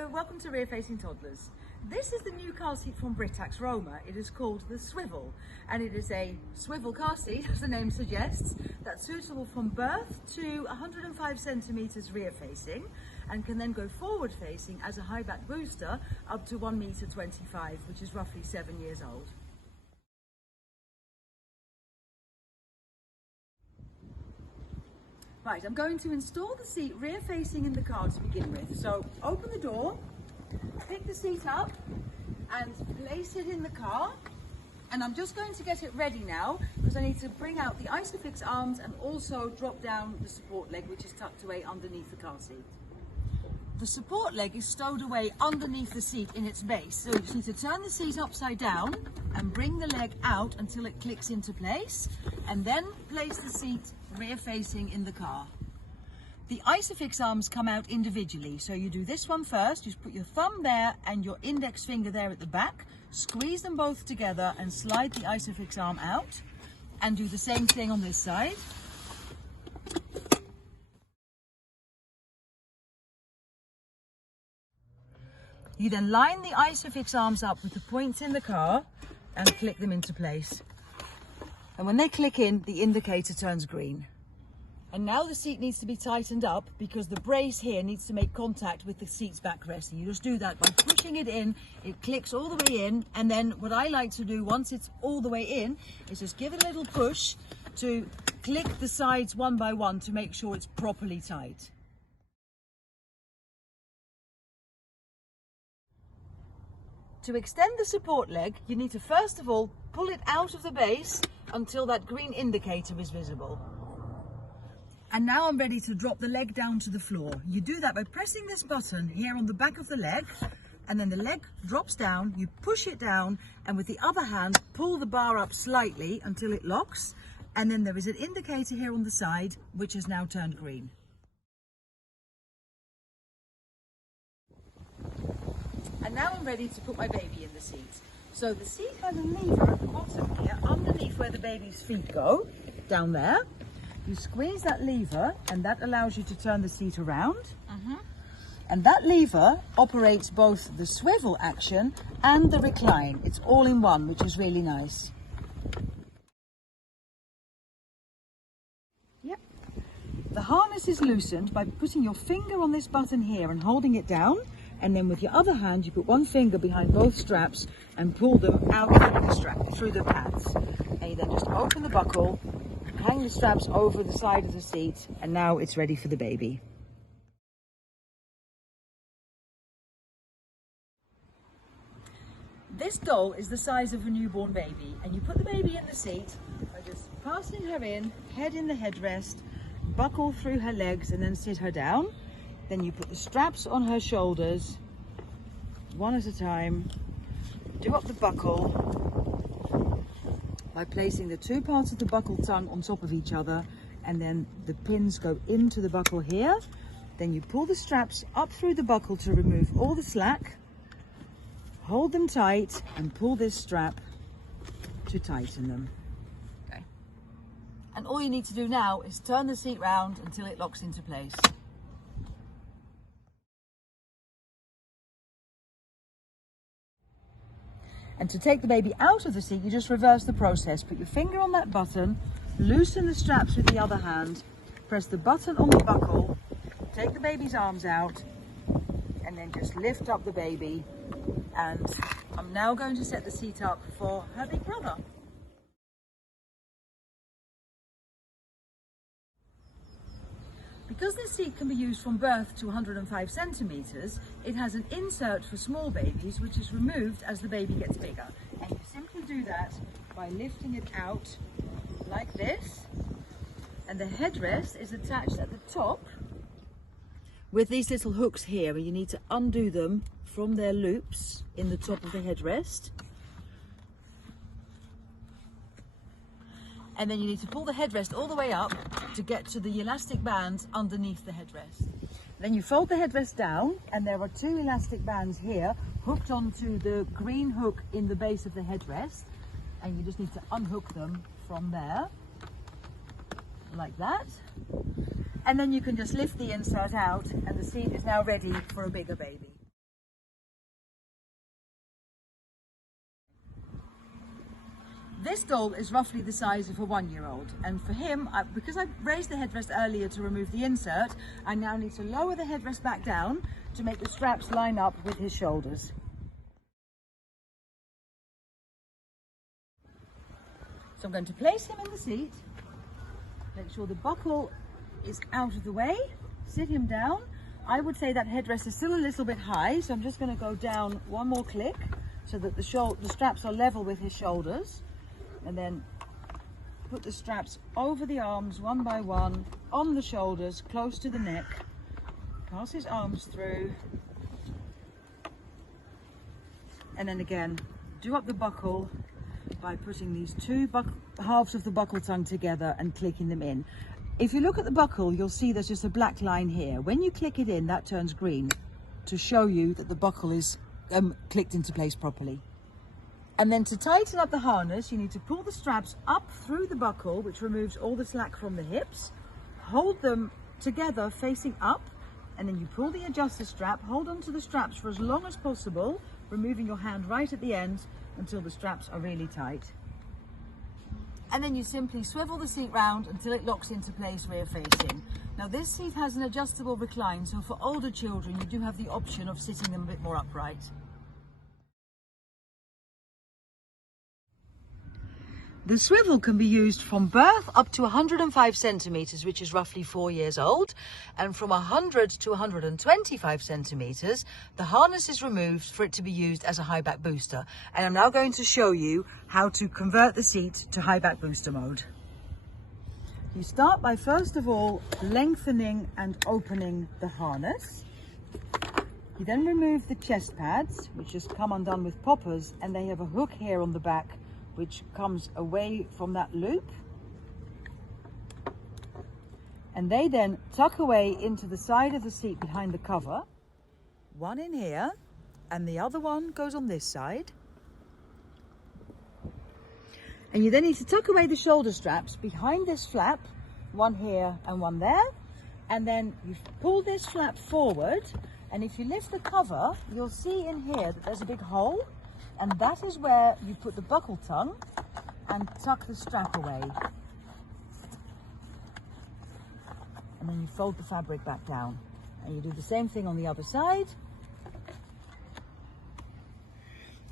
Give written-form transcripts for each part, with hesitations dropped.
Hello, welcome to Rear Facing Toddlers. This is the new car seat from Britax-Römer. It is called the Swivel, and it is a swivel car seat, as the name suggests, that's suitable from birth to 105 centimeters rear facing and can then go forward facing as a high back booster up to 1.25 meters, which is roughly 7 years old. Right, I'm going to install the seat rear facing in the car to begin with. So open the door, pick the seat up and place it in the car. And I'm just going to get it ready now because I need to bring out the Isofix arms and also drop down the support leg, which is tucked away underneath the car seat. The support leg is stowed away underneath the seat in its base. So you just need to turn the seat upside down and bring the leg out until it clicks into place, and then place the seat rear facing in the car. The Isofix arms come out individually. So you do this one first, you just put your thumb there and your index finger there at the back, squeeze them both together and slide the Isofix arm out, and do the same thing on this side. You then line the Isofix arms up with the points in the car and click them into place. And when they click in, the indicator turns green. And now the seat needs to be tightened up because the brace here needs to make contact with the seat's backrest. And you just do that by pushing it in, it clicks all the way in. And then what I like to do once it's all the way in is just give it a little push to click the sides one by one to make sure it's properly tight. To extend the support leg, you need to first of all pull it out of the base until that green indicator is visible. And now I'm ready to drop the leg down to the floor. You do that by pressing this button here on the back of the leg, and then the leg drops down, you push it down, and with the other hand pull the bar up slightly until it locks, and then there is an indicator here on the side which has now turned green. And now I'm ready to put my baby in the seat. So the seat has a lever at the bottom here, underneath where the baby's feet go, down there. You squeeze that lever and that allows you to turn the seat around. And that lever operates both the swivel action and the recline. It's all in one, which is really nice. Yep. The harness is loosened by putting your finger on this button here and holding it down. And then with your other hand, you put one finger behind both straps and pull them out through the pads. And you then just open the buckle, hang the straps over the side of the seat, and now it's ready for the baby. This doll is the size of a newborn baby, and you put the baby in the seat by just passing her in, head in the headrest, buckle through her legs, and then sit her down. Then you put the straps on her shoulders, one at a time, do up the buckle by placing the two parts of the buckle tongue on top of each other, and then the pins go into the buckle here. Then you pull the straps up through the buckle to remove all the slack, hold them tight and pull this strap to tighten them. Okay. And all you need to do now is turn the seat round until it locks into place. And to take the baby out of the seat, you just reverse the process. Put your finger on that button, loosen the straps with the other hand, press the button on the buckle, take the baby's arms out, and then just lift up the baby. And I'm now going to set the seat up for her big brother. Because this seat can be used from birth to 105 centimeters, it has an insert for small babies which is removed as the baby gets bigger. And you simply do that by lifting it out like this. And the headrest is attached at the top with these little hooks here, and you need to undo them from their loops in the top of the headrest. And then you need to pull the headrest all the way up to get to the elastic bands underneath the headrest. Then you fold the headrest down, and there are two elastic bands here hooked onto the green hook in the base of the headrest, and you just need to unhook them from there, like that. And then you can just lift the insert out, and the seat is now ready for a bigger baby. This doll is roughly the size of a 1-year-old, and for him, because I raised the headrest earlier to remove the insert, I now need to lower the headrest back down to make the straps line up with his shoulders. So I'm going to place him in the seat, make sure the buckle is out of the way, sit him down. I would say that headrest is still a little bit high, so I'm just going to go down one more click so that the straps are level with his shoulders, and then put the straps over the arms one by one, on the shoulders, close to the neck, pass his arms through, and then again do up the buckle by putting these two halves of the buckle tongue together and clicking them in. If you look at the buckle, you'll see there's just a black line here. When you click it in, that turns green to show you that the buckle is clicked into place properly. And then to tighten up the harness, you need to pull the straps up through the buckle, which removes all the slack from the hips, hold them together facing up, and then you pull the adjuster strap, hold onto the straps for as long as possible, removing your hand right at the end until the straps are really tight. And then you simply swivel the seat round until it locks into place rear facing. Now this seat has an adjustable recline, so for older children you do have the option of sitting them a bit more upright. The swivel can be used from birth up to 105 centimeters, which is roughly 4 years old, and from 100 to 125 centimeters, the harness is removed for it to be used as a high back booster. And I'm now going to show you how to convert the seat to high back booster mode. You start by first of all lengthening and opening the harness. You then remove the chest pads, which just come undone with poppers, and they have a hook here on the back which comes away from that loop, and they then tuck away into the side of the seat behind the cover. One in here and the other one goes on this side, and you then need to tuck away the shoulder straps behind this flap, one here and one there, and then you pull this flap forward, and if you lift the cover you'll see in here that there's a big hole, and that is where you put the buckle tongue and tuck the strap away. And then you fold the fabric back down. And you do the same thing on the other side.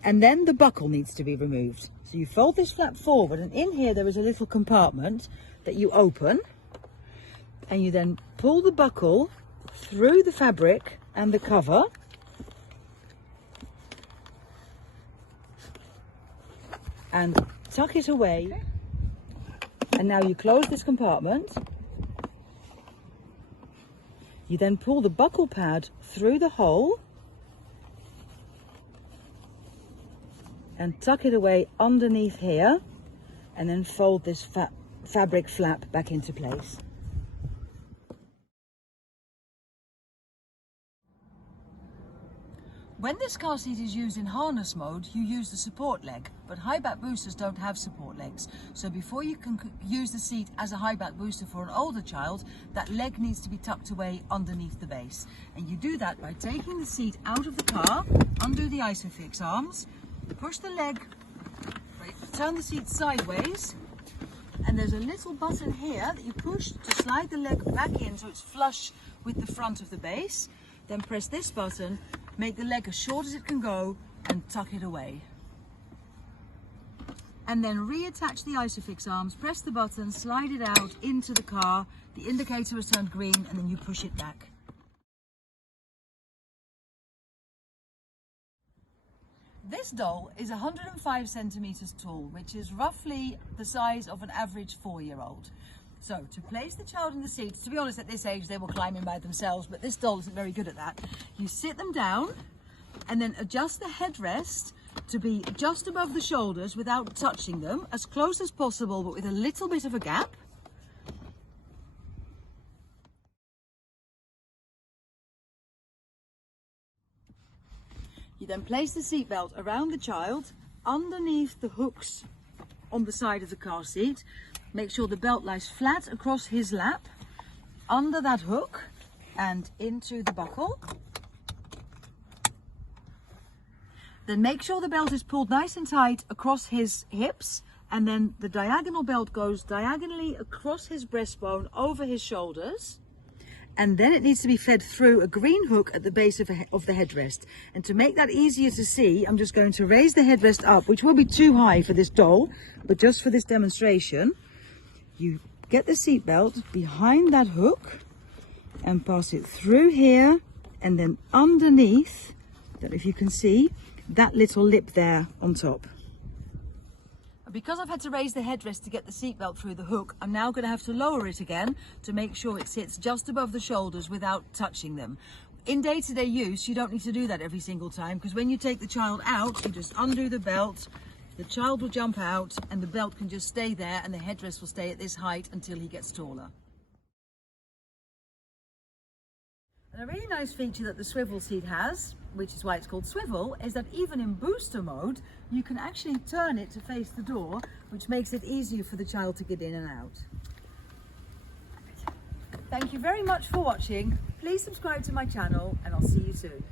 And then the buckle needs to be removed. So you fold this flap forward, and in here there is a little compartment that you open. And you then pull the buckle through the fabric and the cover. And tuck it away, and now you close this compartment. You then pull the buckle pad through the hole and tuck it away underneath here, and then fold this fabric flap back into place. When this car seat is used in harness mode, you use the support leg, but high back boosters don't have support legs. So before you can use the seat as a high back booster for an older child, that leg needs to be tucked away underneath the base. And you do that by taking the seat out of the car, undo the isofix arms, push the leg, turn the seat sideways, and there's a little button here that you push to slide the leg back in so it's flush with the front of the base. Then press this button, make the leg as short as it can go, and tuck it away. And then reattach the isofix arms, press the button, slide it out into the car, the indicator has turned green, and then you push it back. This doll is 105 centimeters tall, which is roughly the size of an average 4-year-old. So to place the child in the seat, to be honest, at this age they will climb in by themselves, but this doll isn't very good at that. You sit them down and then adjust the headrest to be just above the shoulders without touching them, as close as possible but with a little bit of a gap. You then place the seatbelt around the child underneath the hooks on the side of the car seat. Make sure the belt lies flat across his lap, under that hook and into the buckle. Then make sure the belt is pulled nice and tight across his hips, and then the diagonal belt goes diagonally across his breastbone over his shoulders, and then it needs to be fed through a green hook at the base of the headrest. And to make that easier to see, I'm just going to raise the headrest up, which will be too high for this doll, but just for this demonstration, you get the seatbelt behind that hook and pass it through here, and then underneath, that if you can see, that little lip there on top. Because I've had to raise the headrest to get the seatbelt through the hook, I'm now going to have to lower it again to make sure it sits just above the shoulders without touching them. In day-to-day use, you don't need to do that every single time, because when you take the child out, you just undo the belt, the child will jump out, and the belt can just stay there, and the headrest will stay at this height until he gets taller. And a really nice feature that the swivel seat has, which is why it's called swivel, is that even in booster mode, you can actually turn it to face the door, which makes it easier for the child to get in and out. Thank you very much for watching. Please subscribe to my channel, and I'll see you soon.